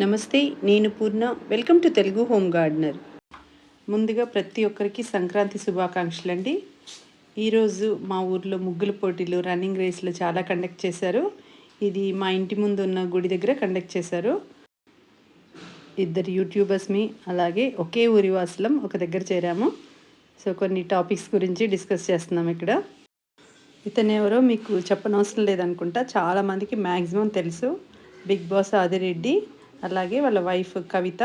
నమస్తే, నేను Purna. Welcome to Telugu home gardener. ముందుగా ప్రతి ఒక్కరికి సంక్రాంతి శుభాకాంక్షలు అండి. ఈరోజు మా ఊర్లో ముగ్గుల పోటీలు, రన్నింగ్ రేస్లు చాలా కండక్ట్ చేశారు. ఇది మా ఇంటి ముందు ఉన్న గుడి దగ్గర కండక్ట్ చేశారు. ఇద్దరు యూట్యూబర్స్ని అలాగే ఒకే ఊరి వాసులం ఒక దగ్గర చేరాము. సో కొన్ని టాపిక్స్ గురించి డిస్కస్ చేస్తున్నాం ఇక్కడ. ఇతను ఎవరో మీకు చెప్పనవసరం లేదనుకుంటా, చాలామందికి మ్యాక్సిమం తెలుసు. బిగ్ బాస్ ఆదిరెడ్డి, అలాగే వాళ్ళ వైఫ్ కవిత.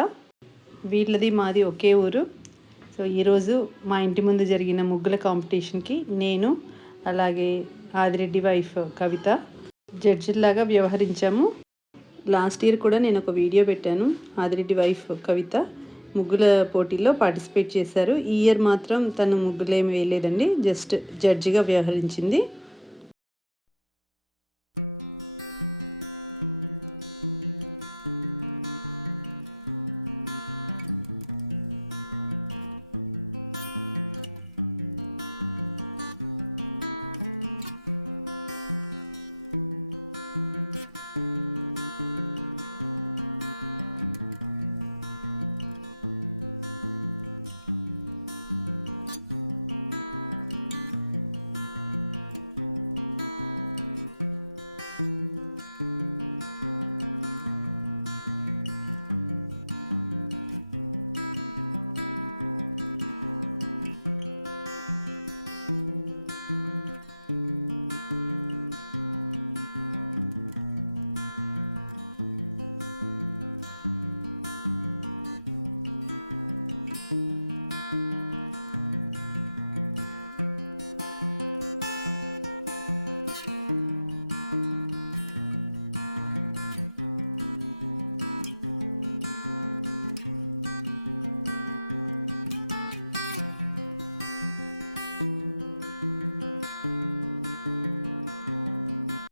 వీళ్ళది మాది ఒకే ఊరు. సో ఈరోజు మా ఇంటి ముందు జరిగిన ముగ్గుల కాంపిటీషన్కి నేను అలాగే ఆదిరెడ్డి వైఫ్ కవిత జడ్జిలాగా వ్యవహరించాము. లాస్ట్ ఇయర్ కూడా నేను ఒక వీడియో పెట్టాను. ఆదిరెడ్డి వైఫ్ కవిత ముగ్గుల పోటీలో పార్టిసిపేట్ చేశారు. ఈ ఇయర్ మాత్రం తను ముగ్గులేమి వేయలేదండి, జస్ట్ జడ్జిగా వ్యవహరించింది.